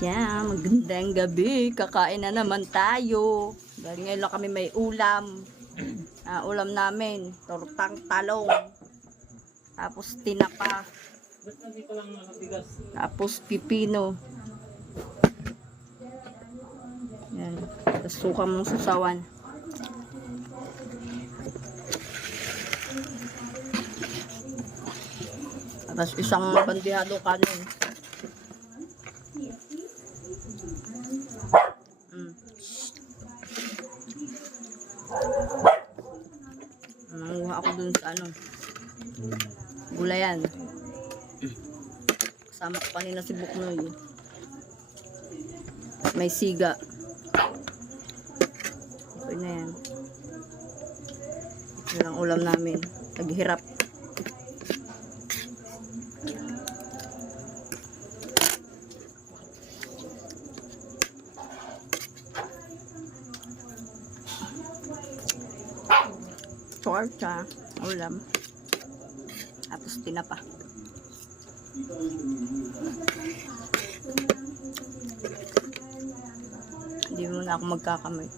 Siya, magandang gabi. Kakain na naman tayo. Dahil ngayon lang kami may ulam. Ulam namin, tortang talong. Tapos tinapa. Tapos pipino. Yan. Tapos suka mong susawan. Tapos isang bandihado kanin. Nanguha ako dun sa gulayan. Kasama ko kanina si Buknoy. May siga. Okay na yan. Yan ang ulam namin. Naghihirap. Torta, ulam, tapos tinapa. Hindi mo na ako magkakamay.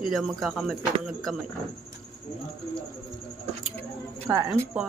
Hindi daw magkakamay pero nagkamay. Kain po.